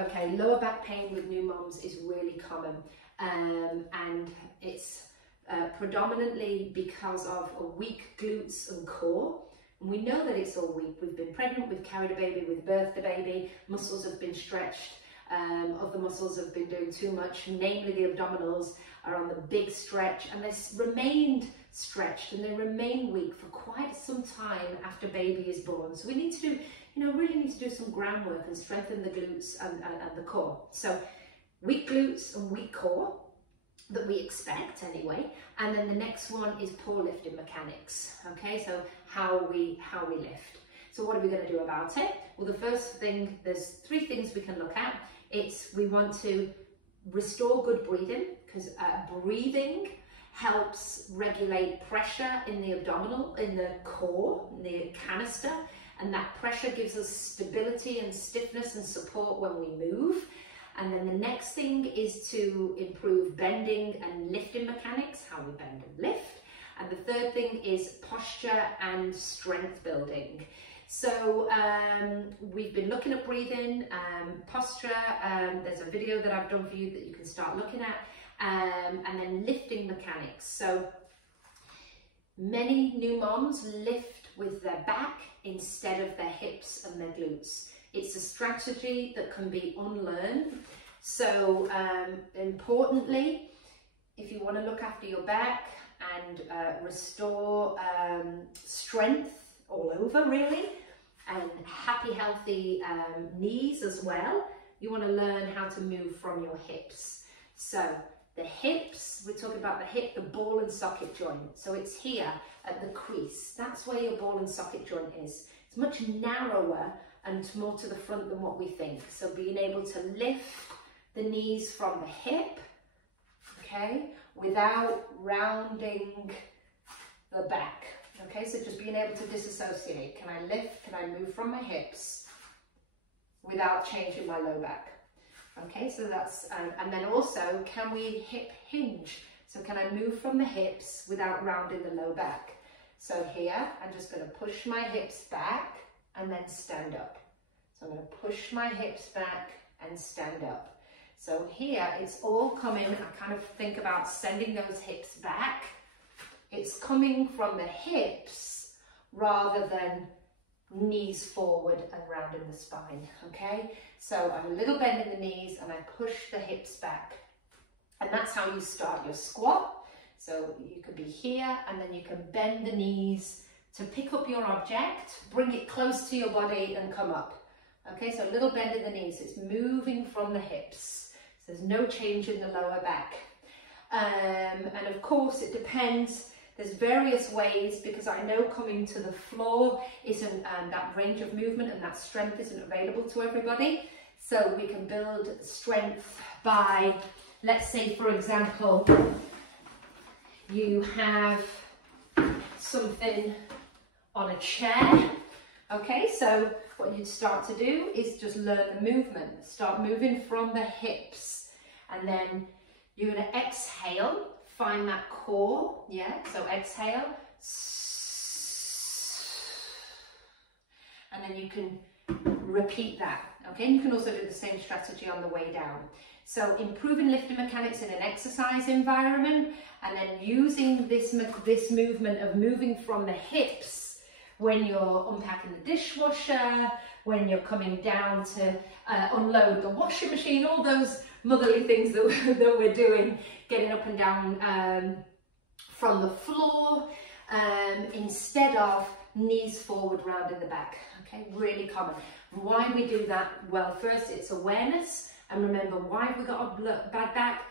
Okay, lower back pain with new mums is really common, and it's predominantly because of a weak glutes and core. And we know that it's all weak. We've been pregnant, we've carried a baby, we've birthed a baby, muscles have been stretched, other muscles have been doing too much, namely the abdominals are on the big stretch, and they've remained stretched and they remain weak for quite some time after baby is born. So we need to do, really need to do some groundwork and strengthen the glutes and the core. So weak glutes and weak core, that we expect anyway. And then the next one is poor lifting mechanics. Okay, so how we lift. So what are we going to do about it? Well, the first thing, there's 3 things we can look at. We want to restore good breathing, because breathing helps regulate pressure in the abdominal, in the core, in the canister, and that pressure gives us stability and stiffness and support when we move. And then the next thing is to improve bending and lifting mechanics, how we bend and lift. And the third thing is posture and strength building. So we've been looking at breathing, posture, there's a video that I've done for you that you can start looking at, and then lifting mechanics. So many new moms lift with their back instead of their hips and their glutes. It's a strategy that can be unlearned. So importantly, if you want to look after your back and restore strength all over really, and happy, healthy knees as well, you want to learn how to move from your hips. So the hips, we're talking about the hip, the ball and socket joint. So it's here at the crease. That's where your ball and socket joint is. It's much narrower and more to the front than what we think. So being able to lift the knees from the hip, okay, without rounding the back. Okay, so just being able to disassociate. Can I lift? Can I move from my hips without changing my low back? Okay, so that's, and then also, can we hip hinge? So can I move from the hips without rounding the low back? So here, I'm just going to push my hips back and then stand up. So I'm going to push my hips back and stand up. So here, it's all coming, I kind of think about sending those hips back. It's coming from the hips rather than knees forward and rounding the spine, okay? So I'm a little bend in the knees and I push the hips back. And that's how you start your squat. So you could be here and then you can bend the knees to pick up your object, bring it close to your body and come up. Okay, so a little bend in the knees, it's moving from the hips. So there's no change in the lower back. And of course it depends. There's various ways, because I know coming to the floor isn't, that range of movement and that strength isn't available to everybody. So we can build strength by, let's say for example, you have something on a chair. Okay, so what you'd start to do is just learn the movement. Start moving from the hips, and then you're going to exhale. Find that core, yeah, so exhale, and then you can repeat that, okay? And you can also do the same strategy on the way down. So improving lifting mechanics in an exercise environment, and then using this movement of moving from the hips when you're unpacking the dishwasher, when you're coming down to unload the washing machine, all those motherly things that we're doing, getting up and down from the floor, instead of knees forward, round in the back. Okay, really common. Why we do that? Well, first it's awareness, and remember, why have we got a bad back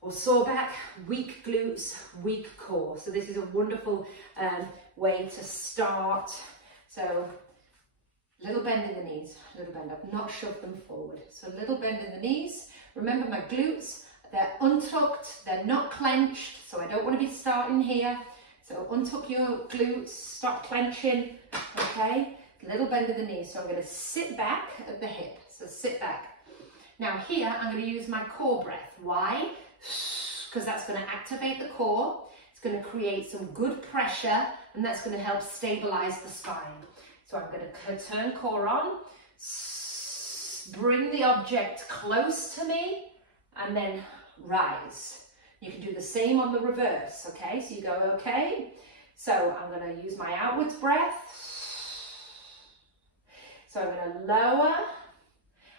or sore back? Weak glutes, weak core. So this is a wonderful way to start. So little bend in the knees, little bend up, not shove them forward. So little bend in the knees. Remember my glutes, they're untucked, they're not clenched, so I don't want to be starting here. So untuck your glutes, stop clenching, okay? Little bend in the knees. So I'm going to sit back at the hip, so sit back. Now here, I'm going to use my core breath. Why? Because that's going to activate the core, it's going to create some good pressure, and that's going to help stabilize the spine. So I'm going to turn core on, Bring the object close to me and then rise. You can do the same on the reverse, okay? So you go, okay. So I'm going to use my outwards breath. So I'm going to lower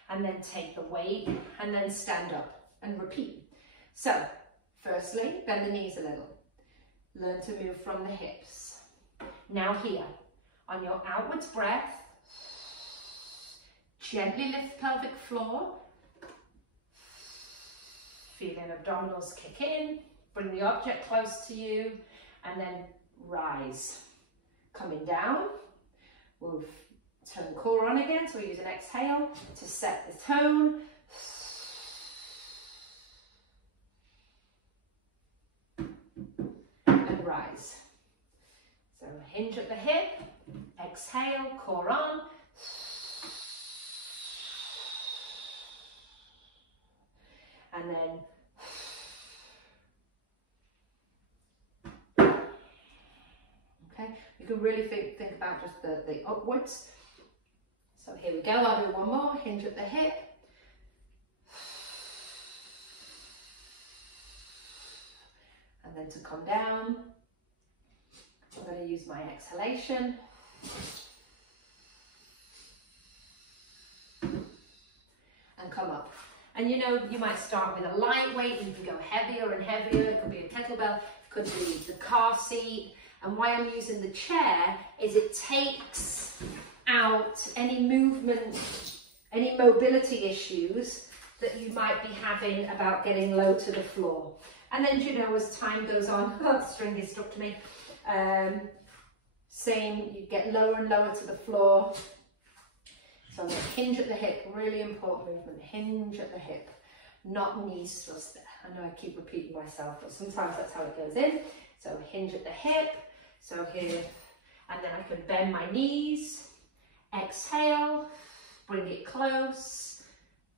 and then take the weight and then stand up and repeat. So firstly, bend the knees a little. Learn to move from the hips. Now here, on your outwards breath, gently lift the pelvic floor. Feeling abdominals kick in. Bring the object close to you and then rise. Coming down, we'll turn the core on again, so we use an exhale to set the tone. And rise. So hinge at the hip, exhale, core on. And then okay, you can really think about just the upwards. So here we go, I'll do one more, hinge at the hip. And then to come down, I'm going to use my exhalation. And come up. And you know, you might start with a light weight, you can go heavier and heavier. It could be a kettlebell, it could be the car seat. And why I'm using the chair is it takes out any movement, any mobility issues that you might be having about getting low to the floor. And then, you know, as time goes on, oh, the string is stuck to me. Same, you get lower and lower to the floor. So I'm going to hinge at the hip, really important movement, hinge at the hip, not knees thrust. I know I keep repeating myself, but sometimes that's how it goes in. So hinge at the hip, so here, and then I can bend my knees, exhale, bring it close,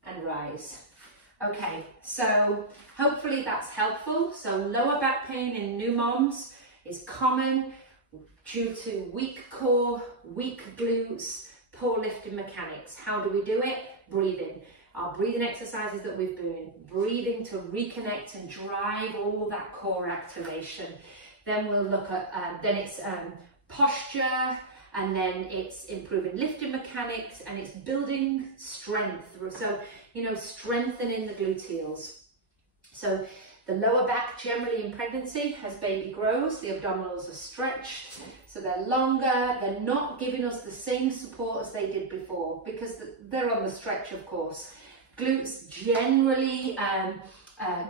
and rise. Okay, so hopefully that's helpful. So lower back pain in new moms is common due to weak core, weak glutes, poor lifting mechanics. How do we do it? Breathing. Our breathing exercises that we've been doing, breathing to reconnect and drive all that core activation. Then we'll look at, then it's posture, and then it's improving lifting mechanics, and it's building strength. So, you know, strengthening the gluteals. So the lower back generally in pregnancy, as baby grows, the abdominals are stretched, so they're longer, they're not giving us the same support as they did before, because they're on the stretch, of course. Glutes generally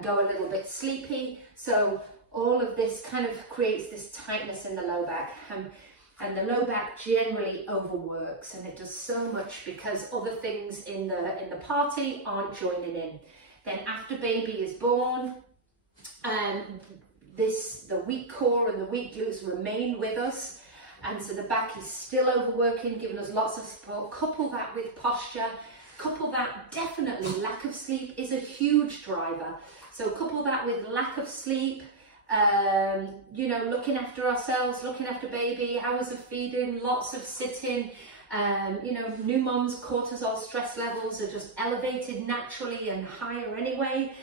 go a little bit sleepy, so all of this kind of creates this tightness in the low back. And the low back generally overworks, and it does so much because other things in the party aren't joining in. Then after baby is born, the weak core and the weak glutes remain with us, and so the back is still overworking, giving us lots of support. Couple that with posture, couple that, definitely lack of sleep is a huge driver. So couple that with lack of sleep, you know, looking after ourselves, looking after baby, hours of feeding, lots of sitting. You know, new moms' cortisol stress levels are just elevated naturally and higher anyway.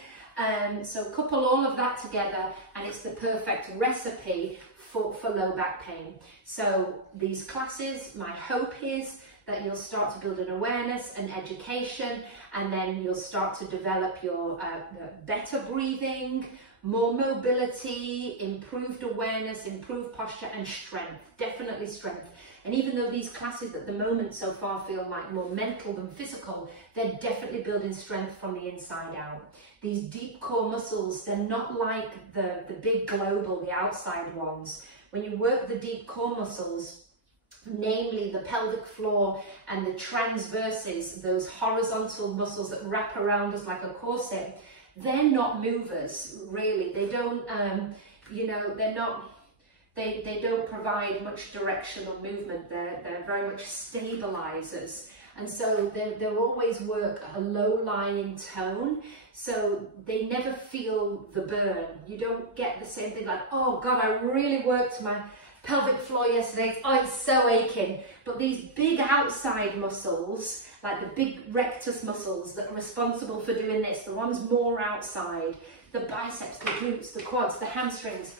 So couple all of that together, and it's the perfect recipe for low back pain. So these classes, my hope is that you'll start to build an awareness and education, and then you'll start to develop your better breathing, more mobility, improved awareness, improved posture, and strength, definitely strength. And even though these classes at the moment so far feel like more mental than physical, they're definitely building strength from the inside out. These deep core muscles, they're not like the big global, the outside ones. When you work the deep core muscles, namely the pelvic floor and the transverses, those horizontal muscles that wrap around us like a corset, they're not movers, really. They don't, you know, they don't provide much directional movement. They're very much stabilizers. And so they'll always work a low-lying tone, so they never feel the burn. You don't get the same thing like, oh God, I really worked my pelvic floor yesterday, oh, it's so aching. But these big outside muscles, like the big rectus muscles that are responsible for doing this, the ones more outside, the biceps, the glutes, the quads, the hamstrings.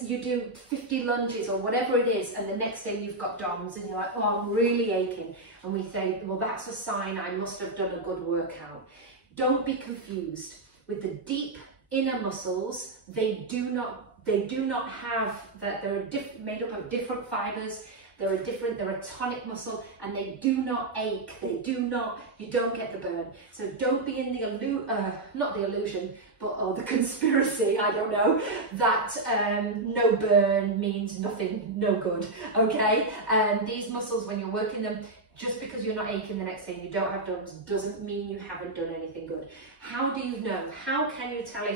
You do 50 lunges or whatever it is, and the next day you've got DOMs and you're like, oh, I'm really aching. And we say, well, that's a sign I must have done a good workout. Don't be confused. With the deep inner muscles, they do not have that. They're made up of different fibers. They're a tonic muscle, and they do not ache. You don't get the burn. So don't be in the not the illusion, but the conspiracy, I don't know, that no burn means nothing, no good, okay? These muscles, when you're working them, just because you're not aching the next day and you don't have DOMs doesn't mean you haven't done anything good. How do you know? How can you tell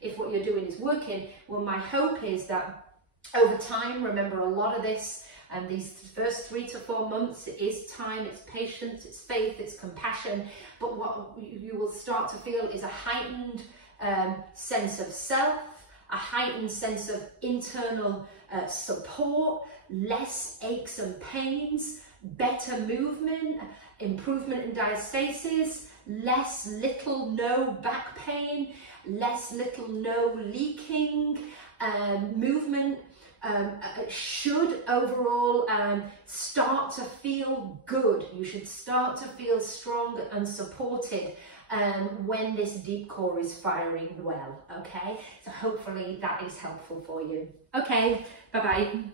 if what you're doing is working? Well, my hope is that over time, remember a lot of this, and these first 3 to 4 months, it is time, it's patience, it's faith, it's compassion, but what you will start to feel is a heightened sense of self, a heightened sense of internal support, less aches and pains, better movement, improvement in diastasis, no back pain, no leaking, movement should overall start to feel good. You should start to feel strong and supported when this deep core is firing well, okay? So hopefully that is helpful for you. Okay, bye-bye.